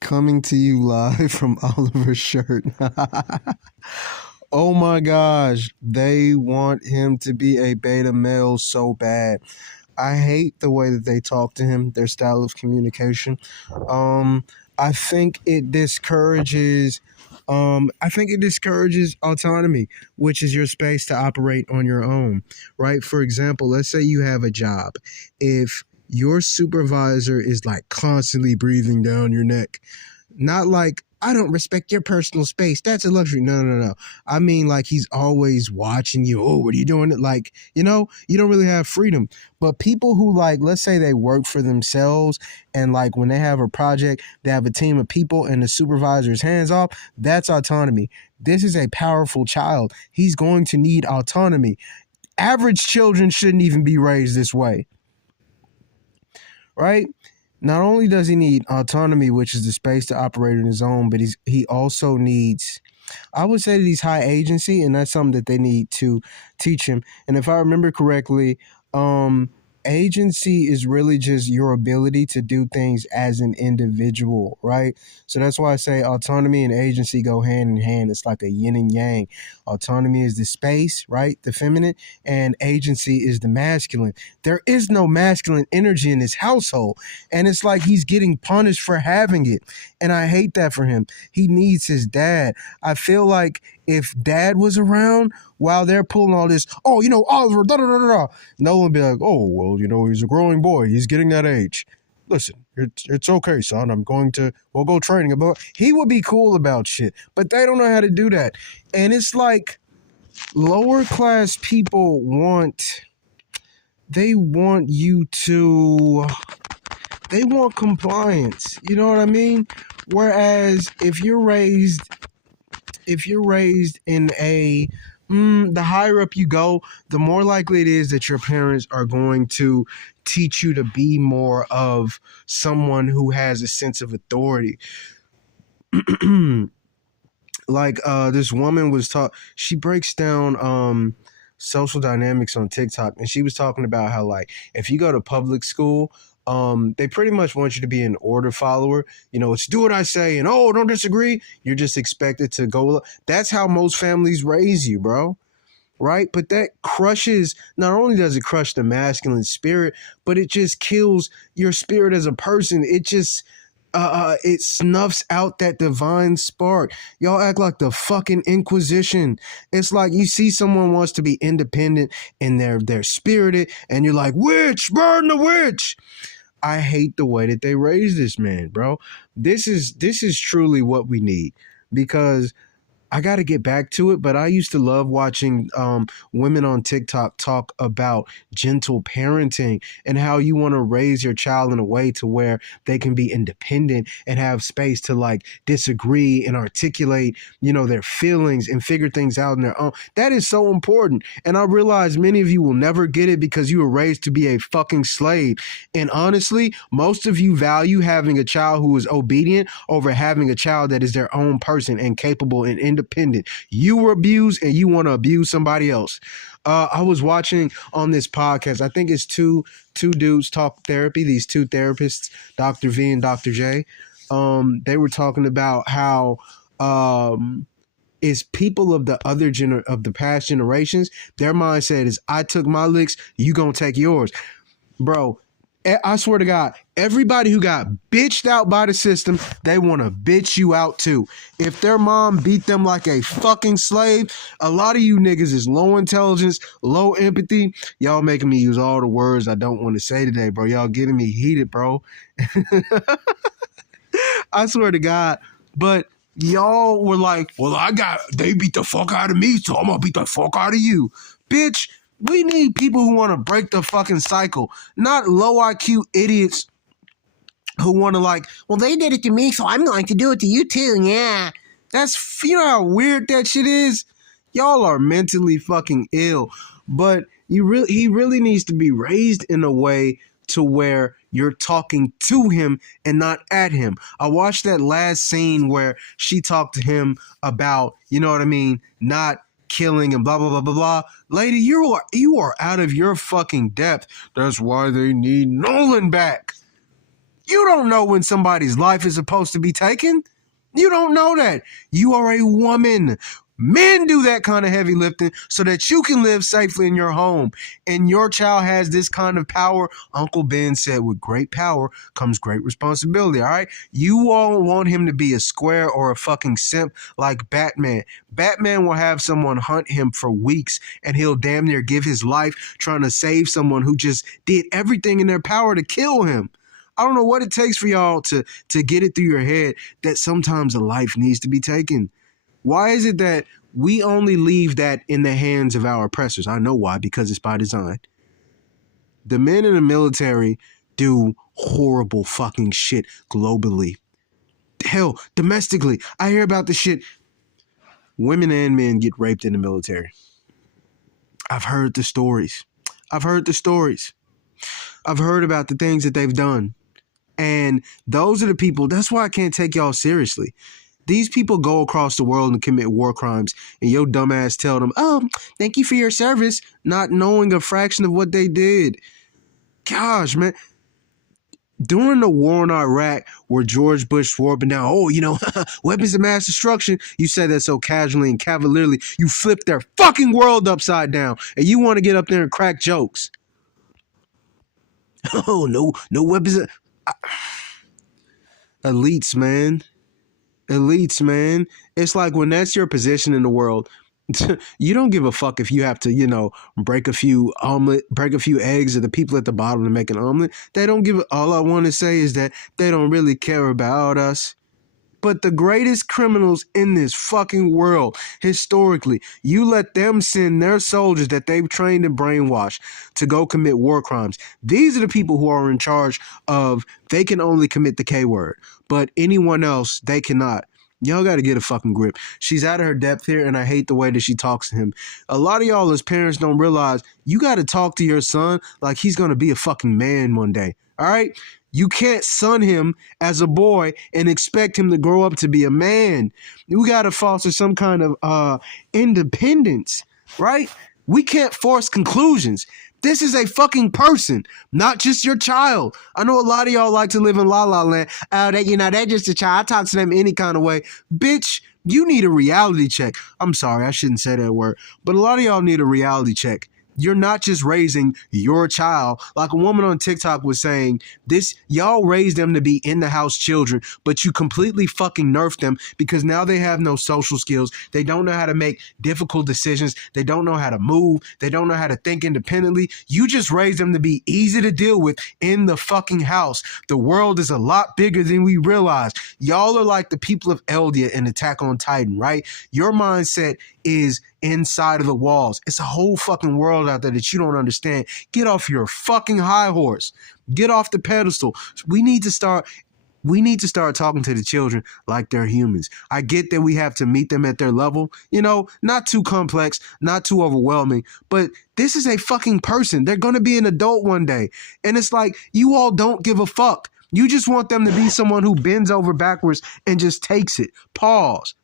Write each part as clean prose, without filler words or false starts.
Coming to you live from Oliver's shirt. Oh my gosh, they want him to be a beta male so bad. I hate the way that they talk to him, their style of communication. Um, I think it discourages. Autonomy, which is your space to operate on your own, right? For example, let's say you have a job. If your supervisor is like constantly breathing down your neck, not like, I don't respect your personal space. That's a luxury. No, no, no. I mean, like, he's always watching you. Oh, what are you doing? Like, you don't really have freedom. But people who, like, let's say they work for themselves and, like, when they have a project, they have a team of people and the supervisor's hands off. That's autonomy. This is a powerful child. He's going to need autonomy. Average children shouldn't even be raised this way, right? Not only does he need autonomy, which is the space to operate on his own, but he also needs, I would say that he's high agency, and that's something that they need to teach him. And if I remember correctly, um, agency is really just your ability to do things as an individual, right? So that's why I say autonomy and agency go hand in hand. It's like a yin and yang. Autonomy is the space, right? The feminine, and agency is the masculine. There is no masculine energy in his household, and it's like he's getting punished for having it. And I hate that for him. He needs his dad. I feel like if dad was around while they're pulling all this, oh, Oliver, da da da da, no one would be like, oh, well, he's a growing boy. He's getting that age. Listen, it's okay, son. We'll go training. But he would be cool about shit. But they don't know how to do that. And it's like lower class people they want compliance. You know what I mean? Whereas if you're raised in a the higher up you go, the more likely it is that your parents are going to teach you to be more of someone who has a sense of authority. Like this woman was she breaks down social dynamics on TikTok, and she was talking about how, like, if you go to public school, they pretty much want you to be an order follower. It's do what I say, and oh, don't disagree. You're just expected to go. That's how most families raise you, bro. Right? But that crushes, not only does it crush the masculine spirit, but it just kills your spirit as a person. It snuffs out that divine spark. Y'all act like the fucking Inquisition. It's like you see someone wants to be independent and they're spirited, and you're like, witch, burn the witch. I hate the way that they raise this man, bro. This is truly what we need, because I got to get back to it, but I used to love watching women on TikTok talk about gentle parenting and how you want to raise your child in a way to where they can be independent and have space to, like, disagree and articulate, their feelings and figure things out on their own. That is so important. And I realize many of you will never get it because you were raised to be a fucking slave. And honestly, most of you value having a child who is obedient over having a child that is their own person and capable and independent. You were abused and you want to abuse somebody else. I was watching on this podcast, I think it's two dudes talk therapy, these two therapists, Dr. V and Dr. J. They were talking about how is people of the of the past generations, their mindset is, I took my licks, you gonna take yours. Bro, I swear to God, everybody who got bitched out by the system, they want to bitch you out too. If their mom beat them like a fucking slave, a lot of you niggas is low intelligence, low empathy. Y'all making me use all the words I don't want to say today, bro. Y'all getting me heated, bro. I swear to God. But y'all were like, well, they beat the fuck out of me, so I'm gonna beat the fuck out of you. Bitch, we need people who want to break the fucking cycle, not low IQ idiots who want to, like, well, they did it to me, so I'm going to do it to you too. Yeah. That's, you know how weird that shit is? Y'all are mentally fucking ill. But he really needs to be raised in a way to where you're talking to him and not at him. I watched that last scene where she talked to him about, you know what I mean, not killing and blah blah blah blah blah. Lady, you are out of your fucking depth. That's why they need Nolan back. You don't know when somebody's life is supposed to be taken. You don't know that. You are a woman. Men do that kind of heavy lifting so that you can live safely in your home. And your child has this kind of power. Uncle Ben said, with great power comes great responsibility, all right? You won't want him to be a square or a fucking simp like Batman. Batman will have someone hunt him for weeks, and he'll damn near give his life trying to save someone who just did everything in their power to kill him. I don't know what it takes for y'all to get it through your head that sometimes a life needs to be taken. Why is it that we only leave that in the hands of our oppressors? I know why, because it's by design. The men in the military do horrible fucking shit globally. Hell, domestically. I hear about the shit. Women and men get raped in the military. I've heard the stories. I've heard about the things that they've done. And those are the people, that's why I can't take y'all seriously. These people go across the world and commit war crimes, and your dumbass tell them, oh, thank you for your service, not knowing a fraction of what they did. Gosh, man. During the war in Iraq, where George Bush swore up and down, oh, weapons of mass destruction, you said that so casually and cavalierly, you flipped their fucking world upside down, and you want to get up there and crack jokes. Oh, no weapons. Elites, man. It's like when that's your position in the world, you don't give a fuck if you have to, break a few eggs of the people at the bottom to make an omelet. They don't give. All I want to say is that they don't really care about us. But the greatest criminals in this fucking world, historically, you let them send their soldiers that they've trained and brainwashed to go commit war crimes. These are the people who are in charge of, they can only commit the K word, but anyone else, they cannot. Y'all got to get a fucking grip. She's out of her depth here, and I hate the way that she talks to him. A lot of y'all as parents don't realize you got to talk to your son like he's going to be a fucking man one day. All right? You can't son him as a boy and expect him to grow up to be a man. You got to foster some kind of independence, right? We can't force conclusions. This is a fucking person, not just your child. I know a lot of y'all like to live in la la land. Oh, they're just a child. I talk to them any kind of way. Bitch, you need a reality check. I'm sorry, I shouldn't say that word. But a lot of y'all need a reality check. You're not just raising your child. Like a woman on TikTok was saying, y'all raised them to be in the house children, but you completely fucking nerfed them because now they have no social skills. They don't know how to make difficult decisions. They don't know how to move. They don't know how to think independently. You just raised them to be easy to deal with in the fucking house. The world is a lot bigger than we realize. Y'all are like the people of Eldia in Attack on Titan, right? Your mindset is inside of the walls. It's a whole fucking world out there that you don't understand. Get off your fucking high horse. Get off the pedestal. We need to start talking to the children like they're humans. I get that we have to meet them at their level, not too complex, not too overwhelming, but this is a fucking person. They're going to be an adult one day. And it's like, you all don't give a fuck. You just want them to be someone who bends over backwards and just takes it. Pause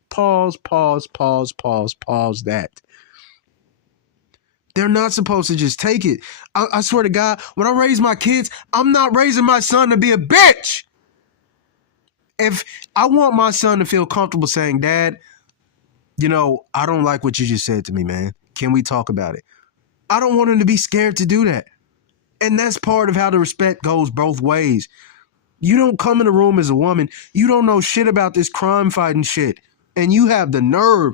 that. They're not supposed to just take it. I swear to God, when I raise my kids, I'm not raising my son to be a bitch. If I want my son to feel comfortable saying, Dad, I don't like what you just said to me, man. Can we talk about it? I don't want him to be scared to do that. And that's part of how the respect goes both ways. You don't come in the room as a woman. You don't know shit about this crime fighting shit. And you have the nerve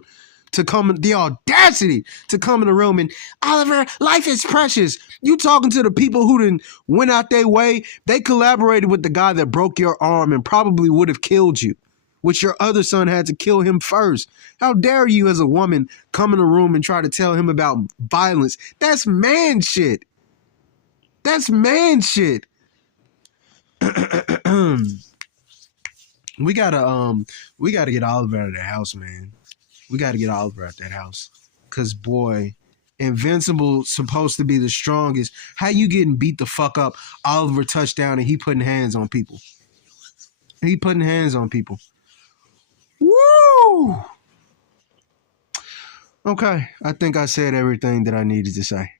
to the audacity to come in the room and, Oliver, life is precious. You talking to the people who didn't went out their way. They collaborated with the guy that broke your arm and probably would have killed you, which your other son had to kill him first. How dare you as a woman come in the room and try to tell him about violence? That's man shit. We gotta get Oliver out of the house, man. We gotta get Oliver out that house. Cause boy, Invincible supposed to be the strongest. How you getting beat the fuck up? Oliver touchdown and he putting hands on people. Woo! Okay, I think I said everything that I needed to say.